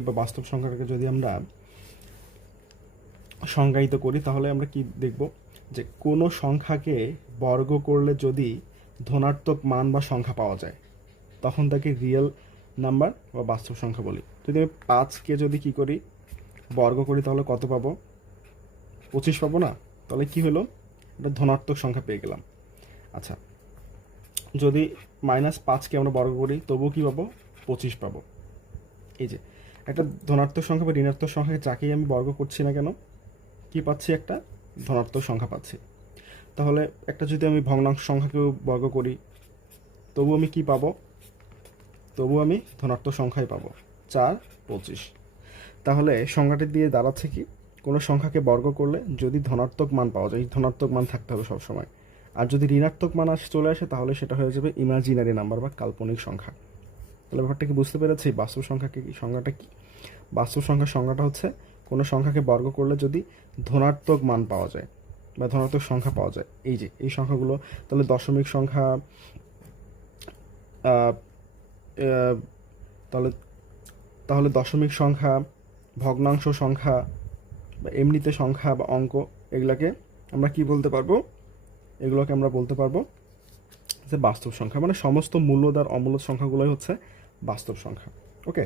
বা বাস্তব সংখ্যাটাকে যদি আমরা সংজ্ঞায়িত করি তাহলে আমরা কি দেখব যে কোনো সংখ্যাকে বর্গ করলে যদি ধনাত্মক মান বা সংখ্যা পাওয়া যায় তখন তাকে রিয়েল নাম্বার বা বাস্তব সংখ্যা বলি। যদি আমি 5কে যদি কি করি বর্গ করি তাহলে কত পাবো? 25 পাবো না? তাহলে কি হলো? এটা ধনাত্মক সংখ্যা পেয়ে গেলাম। আচ্ছা, যদি -5কে আমরা বর্গ করি তবুও কি পাবো? 25 পাবো। এই যে একটা ধনাত্মক সংখ্যা বা ঋণাত্মক সংখ্যাকে যাকেই আমি বর্গ করছি না কেন কি পাচ্ছি? একটা ধনাত্মক সংখ্যা পাচ্ছি। তাহলে একটা যদি আমি ভগ্নাংশ সংখ্যাকেও বর্গ করি তবু আমি কি পাবো? তবু আমি ধনাত্মক সংখ্যাই পাবো, 4, 25। তাহলে সংখ্যাটি দিয়ে দাঁড়াচ্ছে কি? কোনো সংখ্যাকে বর্গ করলে যদি ধনাত্মক মান পাওয়া যায়, ধনাত্মক মান থাকতে হবে সবসময়, আর যদি ঋণাত্মক মান চলে আসে তাহলে সেটা হয়ে যাবে ইমাজিনারি নাম্বার বা কাল্পনিক সংখ্যা। তাহলে ব্যাপারটা কি বুঝতে পেরেছি? বাস্তব সংখ্যাকে কি সংজ্ঞাটা কি? বাস্তব সংখ্যার সংজ্ঞাটা হচ্ছে কোনো সংখ্যাকে বর্গ করলে যদি ধনাত্মক মান পাওয়া যায় বা ধনাত্মক সংখ্যা পাওয়া যায়, এই যে এই সংখ্যাগুলো, তাহলে দশমিক সংখ্যা, আহ, আহ, তাহলে তাহলে দশমিক সংখ্যা, ভগ্নাংশ সংখ্যা বা এমনিতে সংখ্যা বা অঙ্ক, এগুলাকে আমরা কি বলতে পারবো? এগুলোকে আমরা বলতে পারবো যে বাস্তব সংখ্যা। মানে সমস্ত মূল্যদার অমূল্য সংখ্যাগুলোই হচ্ছে বাস্তব সংখ্যা। ওকে।